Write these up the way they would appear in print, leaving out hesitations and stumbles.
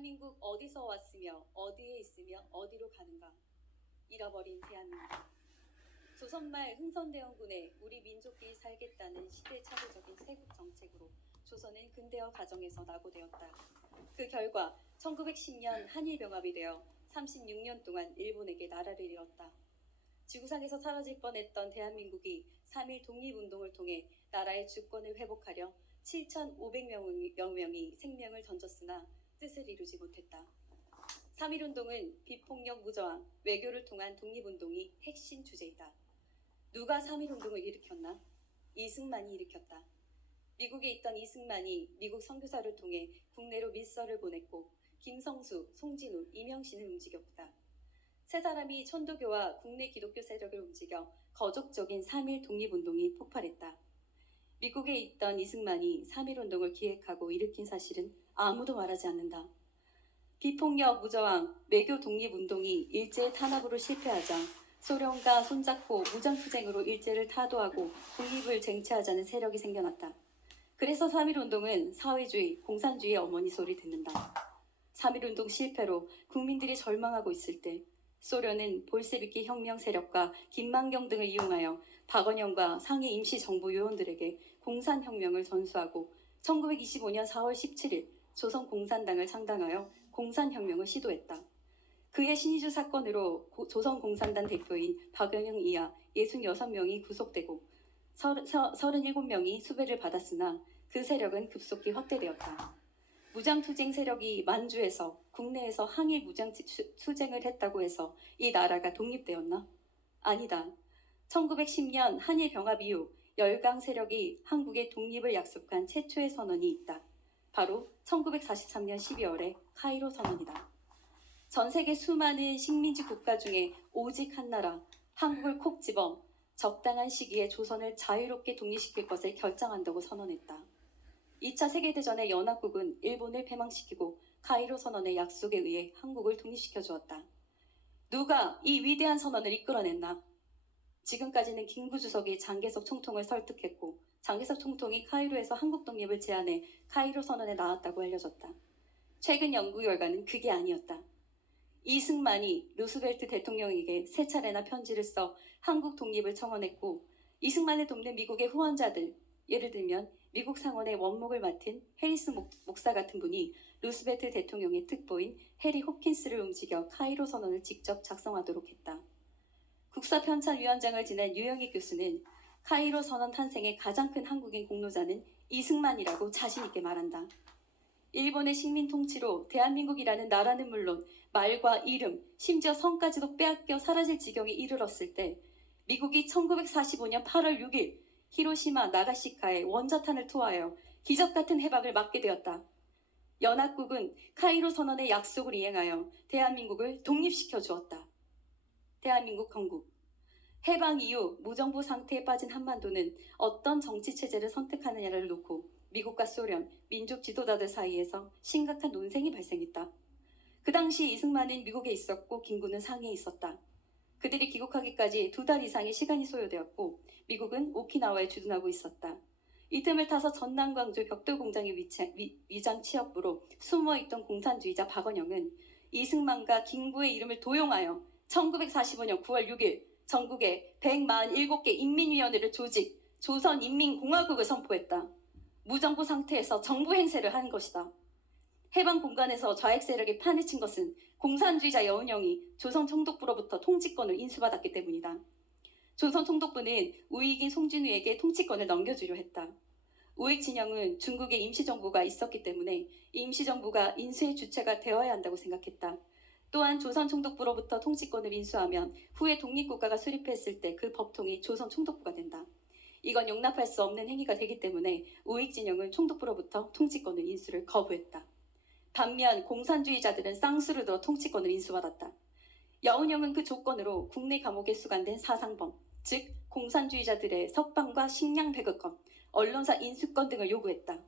대한민국 어디서 왔으며 어디에 있으며 어디로 가는가. 잃어버린 대한민국. 조선말 흥선대원군에 우리 민족끼리 살겠다는 시대착오적인 세국 정책으로 조선은 근대화 과정에서 낙오되었다. 그 결과 1910년 한일병합이 되어 36년 동안 일본에게 나라를 잃었다. 지구상에서 사라질 뻔했던 대한민국이 3.1 독립운동을 통해 나라의 주권을 회복하려 7,500여 명이 생명을 던졌으나 뜻을 이루지 못했다. 3.1운동은 비폭력 무저항, 외교를 통한 독립운동이 핵심 주제이다. 누가 3.1운동을 일으켰나? 이승만이 일으켰다. 미국에 있던 이승만이 미국 선교사를 통해 국내로 밀서를 보냈고 김성수, 송진우, 이명신을 움직였다. 세 사람이 천도교와 국내 기독교 세력을 움직여 거족적인 3.1 독립운동이 폭발했다. 미국에 있던 이승만이 3.1운동을 기획하고 일으킨 사실은 아무도 말하지 않는다. 비폭력 무저항, 외교 독립운동이 일제의 탄압으로 실패하자 소련과 손잡고 무장투쟁으로 일제를 타도하고 독립을 쟁취하자는 세력이 생겨났다. 그래서 3.1운동은 사회주의, 공산주의의 어머니 소리 듣는다. 3.1운동 실패로 국민들이 절망하고 있을 때 소련은 볼세비키 혁명 세력과 김만경 등을 이용하여 박원영과 상해 임시정부 요원들에게 공산혁명을 전수하고 1925년 4월 17일 조선공산당을 창당하여 공산혁명을 시도했다. 그의 신의주 사건으로 조선공산당 대표인 박원영 이하 66명이 구속되고 37명이 수배를 받았으나 그 세력은 급속히 확대되었다. 무장투쟁 세력이 만주에서 국내에서 항일 무장투쟁을 했다고 해서 이 나라가 독립되었나? 아니다. 1910년 한일병합 이후 열강 세력이 한국의 독립을 약속한 최초의 선언이 있다. 바로 1943년 12월의 카이로 선언이다. 전 세계 수많은 식민지 국가 중에 오직 한 나라, 한국을 콕 집어 적당한 시기에 조선을 자유롭게 독립시킬 것을 결정한다고 선언했다. 2차 세계대전의 연합국은 일본을 패망시키고 카이로 선언의 약속에 의해 한국을 독립시켜 주었다. 누가 이 위대한 선언을 이끌어냈나? 지금까지는 김구 주석이 장개석 총통을 설득했고 장개석 총통이 카이로에서 한국 독립을 제안해 카이로 선언에 나왔다고 알려졌다. 최근 연구 결과는 그게 아니었다. 이승만이 루스벨트 대통령에게 세 차례나 편지를 써 한국 독립을 청원했고 이승만을 돕는 미국의 후원자들, 예를 들면 미국 상원의 원목을 맡은 해리스 목사 같은 분이 루스벨트 대통령의 특보인 해리 호킨스를 움직여 카이로 선언을 직접 작성하도록 했다. 국사편찬위원장을 지낸 유영익 교수는 카이로 선언 탄생의 가장 큰 한국인 공로자는 이승만이라고 자신있게 말한다. 일본의 식민 통치로 대한민국이라는 나라는 물론 말과 이름, 심지어 성까지도 빼앗겨 사라질 지경에 이르렀을 때 미국이 1945년 8월 6일 히로시마 나가시카에 원자탄을 투하하여 기적같은 해방을 막게 되었다. 연합국은 카이로 선언의 약속을 이행하여 대한민국을 독립시켜 주었다. 대한민국 건국. 해방 이후 무정부 상태에 빠진 한반도는 어떤 정치체제를 선택하느냐를 놓고 미국과 소련, 민족 지도자들 사이에서 심각한 논쟁이 발생했다. 그 당시 이승만은 미국에 있었고 김구는 상해에 있었다. 그들이 귀국하기까지 2달 이상의 시간이 소요되었고 미국은 오키나와에 주둔하고 있었다. 이 틈을 타서 전남광주 벽돌공장의 위장 취업부로 숨어있던 공산주의자 박원영은 이승만과 김구의 이름을 도용하여 1945년 9월 6일 전국에 147개 인민위원회를 조직, 조선인민공화국을 선포했다. 무정부 상태에서 정부 행세를 한 것이다. 해방 공간에서 좌익 세력이 판을 친 것은 공산주의자 여운형이 조선 총독부로부터 통치권을 인수받았기 때문이다. 조선 총독부는 우익인 송진우에게 통치권을 넘겨주려 했다. 우익 진영은 중국에 임시정부가 있었기 때문에 임시정부가 인수의 주체가 되어야 한다고 생각했다. 또한 조선 총독부로부터 통치권을 인수하면 후에 독립국가가 수립했을 때 그 법통이 조선 총독부가 된다. 이건 용납할 수 없는 행위가 되기 때문에 우익 진영은 총독부로부터 통치권을 인수를 거부했다. 반면 공산주의자들은 쌍수를 들어 통치권을 인수받았다. 여운형은 그 조건으로 국내 감옥에 수감된 사상범, 즉 공산주의자들의 석방과 식량 배급권, 언론사 인수권 등을 요구했다.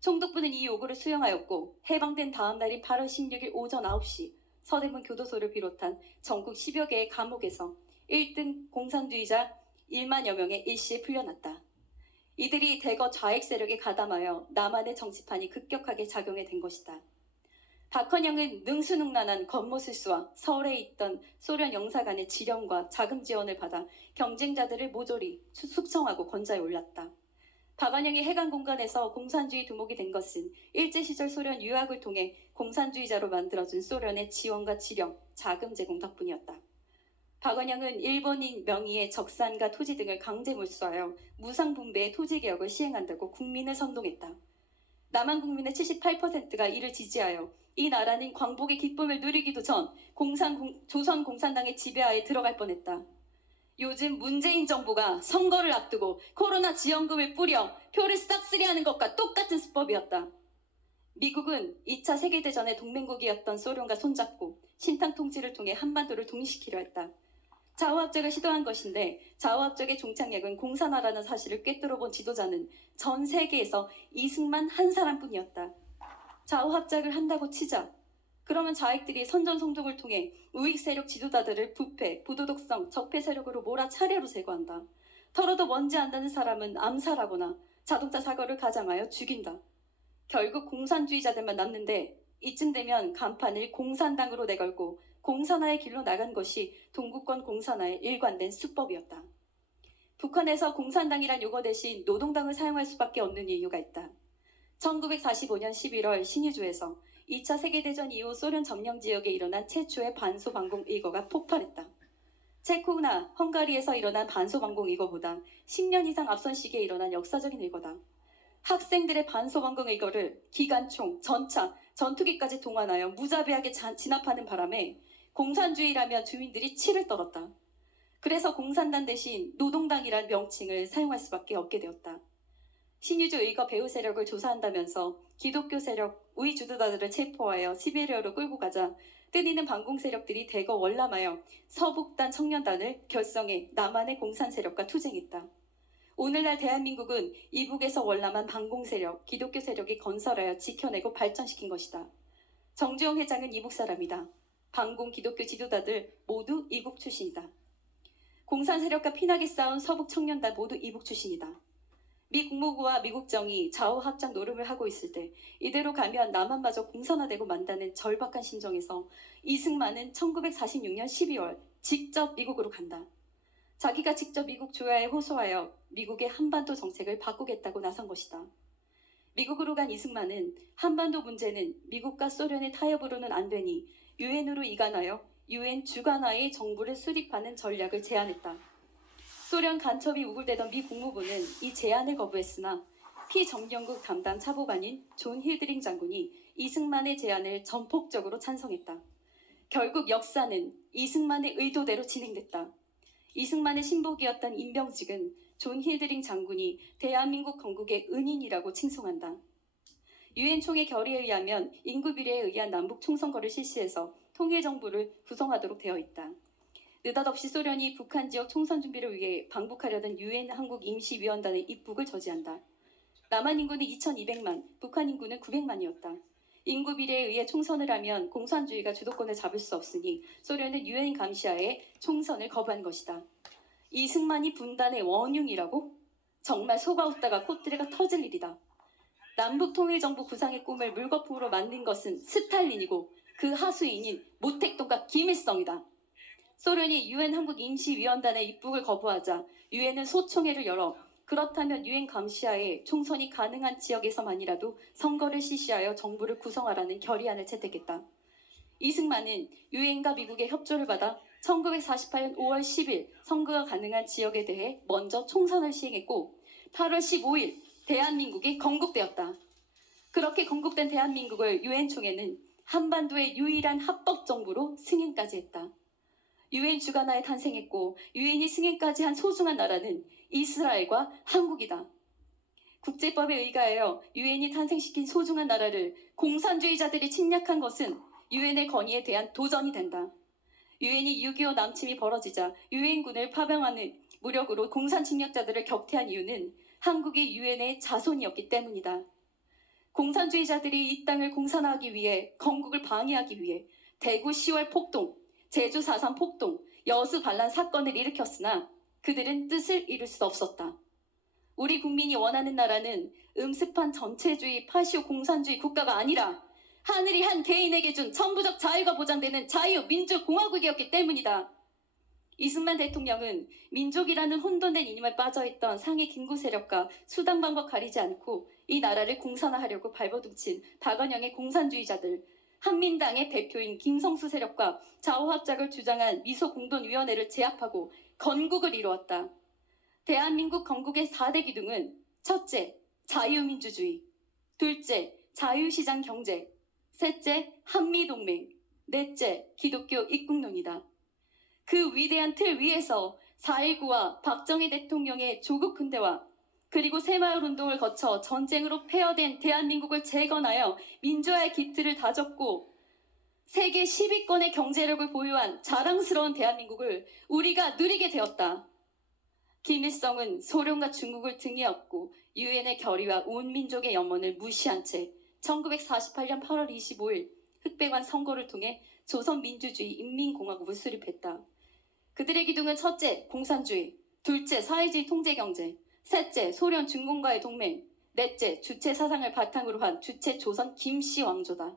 총독부는 이 요구를 수용하였고 해방된 다음 날인 8월 16일 오전 9시 서대문 교도소를 비롯한 전국 10여 개의 감옥에서 1등 공산주의자 1만여 명의 일시에 풀려났다. 이들이 대거 좌익 세력에 가담하여 남한의 정치판이 급격하게 작용해 된 것이다. 박헌영은 능수능란한 권모술수와 서울에 있던 소련 영사관의 지령과 자금 지원을 받아 경쟁자들을 모조리 숙청하고 권좌에 올랐다. 박헌영이 해관 공간에서 공산주의 두목이 된 것은 일제시절 소련 유학을 통해 공산주의자로 만들어준 소련의 지원과 지령, 자금 제공 덕분이었다. 박헌영은 일본인 명의의 적산과 토지 등을 강제 몰수하여 무상분배의 토지개혁을 시행한다고 국민을 선동했다. 남한 국민의 78%가 이를 지지하여 이 나라는 광복의 기쁨을 누리기도 전 조선 공산당의 지배하에 들어갈 뻔했다. 요즘 문재인 정부가 선거를 앞두고 코로나 지원금을 뿌려 표를 싹쓸이하는 것과 똑같은 수법이었다. 미국은 2차 세계대전의 동맹국이었던 소련과 손잡고 신탕 통치를 통해 한반도를 독립시키려 했다. 좌우합작을 시도한 것인데 좌우합작의 종착역은 공산화라는 사실을 꿰뚫어본 지도자는 전 세계에서 이승만 한 사람뿐이었다. 좌우합작을 한다고 치자. 그러면 좌익들이 선전성종을 통해 우익 세력 지도자들을 부패, 부도덕성, 적폐 세력으로 몰아 차례로 제거한다. 털어도 먼지 안다는 사람은 암살하거나 자동차 사고를 가장하여 죽인다. 결국 공산주의자들만 남는데 이쯤 되면 간판을 공산당으로 내걸고 공산화의 길로 나간 것이 동구권 공산화의 일관된 수법이었다. 북한에서 공산당이란 용어 대신 노동당을 사용할 수밖에 없는 이유가 있다. 1945년 11월 신의주에서 2차 세계대전 이후 소련 점령 지역에 일어난 최초의 반소반공 일거가 폭발했다. 체코나 헝가리에서 일어난 반소반공 일거보다 10년 이상 앞선 시기에 일어난 역사적인 일거다. 학생들의 반소반공 일거를 기관총, 전차, 전투기까지 동원하여 무자비하게 진압하는 바람에 공산주의라며 주민들이 치를 떨었다. 그래서 공산당 대신 노동당이란 명칭을 사용할 수밖에 없게 되었다. 신유주 의거 배후 세력을 조사한다면서 기독교 세력 우위 주도자들을 체포하여 시베리아로 끌고 가자 뜨니는 반공 세력들이 대거 월남하여 서북단 청년단을 결성해 남한의 공산 세력과 투쟁했다. 오늘날 대한민국은 이북에서 월남한 반공 세력, 기독교 세력이 건설하여 지켜내고 발전시킨 것이다. 정주영 회장은 이북 사람이다. 반공 기독교 지도자들 모두 이북 출신이다. 공산 세력과 피나게 싸운 서북 청년단 모두 이북 출신이다. 미 국무부와 미국 정이 좌우합작 노름을 하고 있을 때 이대로 가면 남한마저 공산화되고 만다는 절박한 심정에서 이승만은 1946년 12월 직접 미국으로 간다. 자기가 직접 미국 조야에 호소하여 미국의 한반도 정책을 바꾸겠다고 나선 것이다. 미국으로 간 이승만은 한반도 문제는 미국과 소련의 타협으로는 안 되니 유엔으로 이관하여 유엔 주관하에 정부를 수립하는 전략을 제안했다. 소련 간첩이 우글대던 미 국무부는 이 제안을 거부했으나 피점령국 담당 차보관인 존 힐드링 장군이 이승만의 제안을 전폭적으로 찬성했다. 결국 역사는 이승만의 의도대로 진행됐다. 이승만의 신복이었던 임병직은 존 힐드링 장군이 대한민국 건국의 은인이라고 칭송한다. 유엔 총회 결의에 의하면 인구 비례에 의한 남북 총선거를 실시해서 통일정부를 구성하도록 되어 있다. 느닷없이 소련이 북한 지역 총선 준비를 위해 방북하려던 유엔 한국 임시위원단의 입국을 저지한다. 남한 인구는 2200만, 북한 인구는 900만이었다. 인구 비례에 의해 총선을 하면 공산주의가 주도권을 잡을 수 없으니 소련은 유엔 감시하에 총선을 거부한 것이다. 이승만이 분단의 원흉이라고? 정말 속아 웃다가 콧대가 터질 일이다. 남북통일정부 구상의 꿈을 물거품으로 만든 것은 스탈린이고 그 하수인인 모택동과 김일성이다. 소련이 유엔 한국 임시위원단의 입국을 거부하자 유엔은 소총회를 열어 그렇다면 유엔 감시하에 총선이 가능한 지역에서만이라도 선거를 실시하여 정부를 구성하라는 결의안을 채택했다. 이승만은 유엔과 미국의 협조를 받아 1948년 5월 10일 선거가 가능한 지역에 대해 먼저 총선을 시행했고 8월 15일 대한민국이 건국되었다. 그렇게 건국된 대한민국을 유엔 총회는 한반도의 유일한 합법 정부로 승인까지 했다. 유엔 주관하에 탄생했고 유엔이 승인까지 한 소중한 나라는 이스라엘과 한국이다. 국제법에 의거하여 유엔이 탄생시킨 소중한 나라를 공산주의자들이 침략한 것은 유엔의 권위에 대한 도전이 된다. 유엔이 6.25 남침이 벌어지자 유엔군을 파병하는 무력으로 공산 침략자들을 격퇴한 이유는 한국이 유엔의 자손이었기 때문이다. 공산주의자들이 이 땅을 공산화하기 위해 건국을 방해하기 위해 대구 10월 폭동, 제주 4.3 폭동, 여수 반란 사건을 일으켰으나 그들은 뜻을 이룰 수 없었다. 우리 국민이 원하는 나라는 음습한 전체주의 파시오 공산주의 국가가 아니라 하늘이 한 개인에게 준 천부적 자유가 보장되는 자유민주공화국이었기 때문이다. 이승만 대통령은 민족이라는 혼돈된 이념에 빠져있던 상해 김구 세력과 수단 방법 가리지 않고 이 나라를 공산화하려고 발버둥친 박원영의 공산주의자들, 한민당의 대표인 김성수 세력과 좌우합작을 주장한 미소공동위원회를 제압하고 건국을 이루었다. 대한민국 건국의 4대 기둥은 첫째, 자유민주주의, 둘째, 자유시장 경제, 셋째, 한미동맹, 넷째, 기독교 입국론이다. 그 위대한 틀 위에서 4.19와 박정희 대통령의 조국 군대와 그리고 새마을운동을 거쳐 전쟁으로 폐허된 대한민국을 재건하여 민주화의 기틀을 다졌고 세계 10위권의 경제력을 보유한 자랑스러운 대한민국을 우리가 누리게 되었다. 김일성은 소련과 중국을 등에 업고 유엔의 결의와 온 민족의 염원을 무시한 채 1948년 8월 25일 흑백관 선거를 통해 조선민주주의 인민공화국을 수립했다. 그들의 기둥은 첫째, 공산주의, 둘째, 사회주의 통제경제, 셋째, 소련 중공과의 동맹, 넷째, 주체 사상을 바탕으로 한 주체 조선 김씨 왕조다.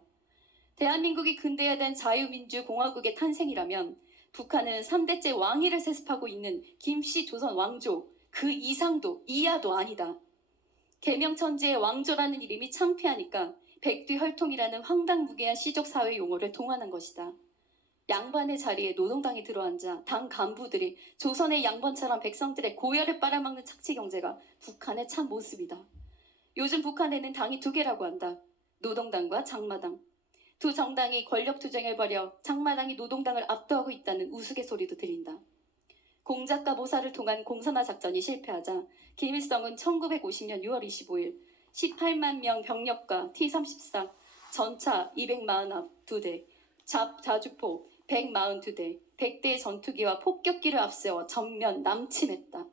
대한민국이 근대화된 자유민주공화국의 탄생이라면 북한은 3대째 왕위를 세습하고 있는 김씨 조선 왕조, 그 이상도 이하도 아니다. 개명천지의 왕조라는 이름이 창피하니까 백두혈통이라는 황당무계한 시족사회 용어를 동원한 것이다. 양반의 자리에 노동당이 들어앉아 당 간부들이 조선의 양반처럼 백성들의 고열을 빨아먹는 착취경제가 북한의 참 모습이다. 요즘 북한에는 당이 2개라고 한다. 노동당과 장마당. 두 정당이 권력투쟁을 벌여 장마당이 노동당을 압도하고 있다는 우스갯소리도 들린다. 공작과 모사를 통한 공산화 작전이 실패하자 김일성은 1950년 6월 25일 18만 명 병력과 T-34 전차 242대, 자주포 142대, 100대의 전투기와 폭격기를 앞세워 전면 남침했다.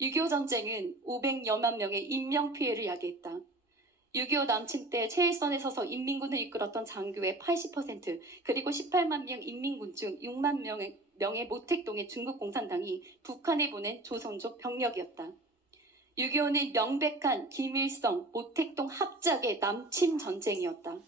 6.25 전쟁은 500여만 명의 인명피해를 야기했다. 6.25 남침 때 최일선에 서서 인민군을 이끌었던 장교의 80% 그리고 18만 명 인민군 중 6만 명의 모택동의 중국 공산당이 북한에 보낸 조선족 병력이었다. 6.25는 명백한 김일성, 모택동 합작의 남침 전쟁이었다.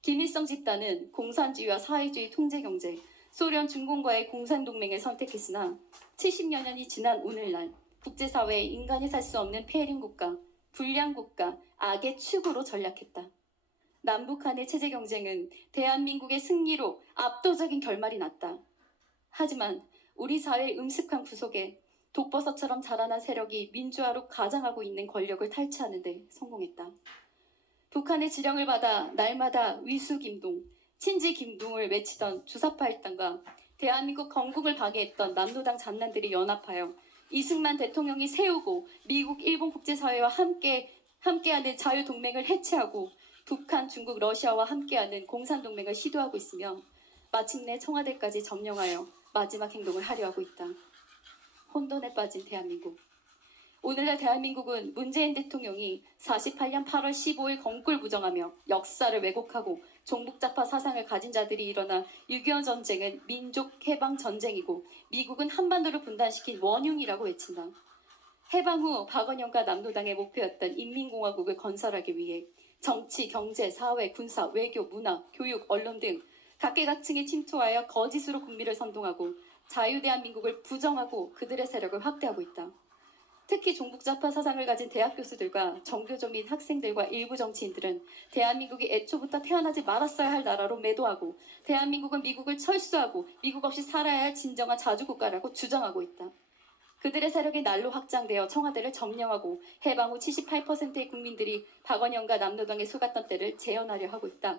김일성 집단은 공산주의와 사회주의 통제경제, 소련 중공과의 공산동맹을 선택했으나 70여 년이 지난 오늘날 국제사회에 인간이 살 수 없는 폐륜국가, 불량국가, 악의 축으로 전락했다. 남북한의 체제경쟁은 대한민국의 승리로 압도적인 결말이 났다. 하지만 우리 사회의 음습한 구속에 독버섯처럼 자라난 세력이 민주화로 가장하고 있는 권력을 탈취하는 데 성공했다. 북한의 지령을 받아 날마다 위수김동, 친지김동을 외치던 주사파 일당과 대한민국 건국을 방해했던 남노당 잔난들이 연합하여 이승만 대통령이 세우고 미국, 일본 국제사회와 함께하는 자유동맹을 해체하고 북한, 중국, 러시아와 함께하는 공산동맹을 시도하고 있으며 마침내 청와대까지 점령하여 마지막 행동을 하려 하고 있다. 혼돈에 빠진 대한민국. 오늘날 대한민국은 문재인 대통령이 48년 8월 15일 건국을 부정하며 역사를 왜곡하고 종북자파 사상을 가진 자들이 일어나 6.25 전쟁은 민족 해방 전쟁이고 미국은 한반도를 분단시킨 원흉이라고 외친다. 해방 후 박원영과 남노당의 목표였던 인민공화국을 건설하기 위해 정치, 경제, 사회, 군사, 외교, 문화, 교육, 언론 등 각계각층에 침투하여 거짓으로 국민을 선동하고 자유대한민국을 부정하고 그들의 세력을 확대하고 있다. 특히 종북자파 사상을 가진 대학 교수들과 정교조 및 학생들과 일부 정치인들은 대한민국이 애초부터 태어나지 말았어야 할 나라로 매도하고 대한민국은 미국을 철수하고 미국 없이 살아야 할 진정한 자주국가라고 주장하고 있다. 그들의 세력이 날로 확장되어 청와대를 점령하고 해방 후 78%의 국민들이 박원영과 남노당에 속았던 때를 재현하려 하고 있다.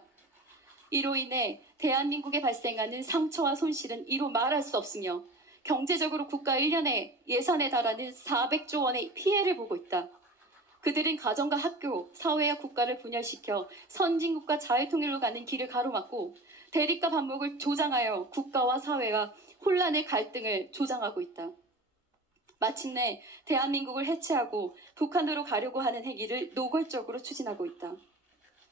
이로 인해 대한민국에 발생하는 상처와 손실은 이루 말할 수 없으며 경제적으로 국가 1년에 예산에 달하는 400조 원의 피해를 보고 있다. 그들은 가정과 학교, 사회와 국가를 분열시켜 선진국가 자유통일로 가는 길을 가로막고 대립과 반목을 조장하여 국가와 사회와 혼란의 갈등을 조장하고 있다. 마침내 대한민국을 해체하고 북한으로 가려고 하는 행위를 노골적으로 추진하고 있다.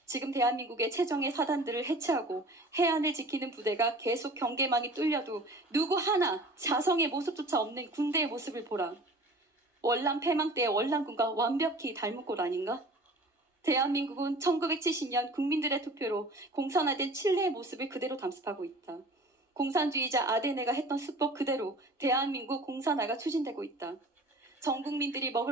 지금 대한민국의 최정예 사단들을 해체하고 해안을 지키는 부대가 계속 경계망이 뚫려도 누구 하나 자성의 모습조차 없는 군대의 모습을 보라. 월남 패망 때의 월남군과 완벽히 닮은 꼴 아닌가? 대한민국은 1970년 국민들의 투표로 공산화된 칠레의 모습을 그대로 담습하고 있다. 공산주의자 아데네가 했던 수법 그대로 대한민국 공산화가 추진되고 있다. 전 국민들이 먹을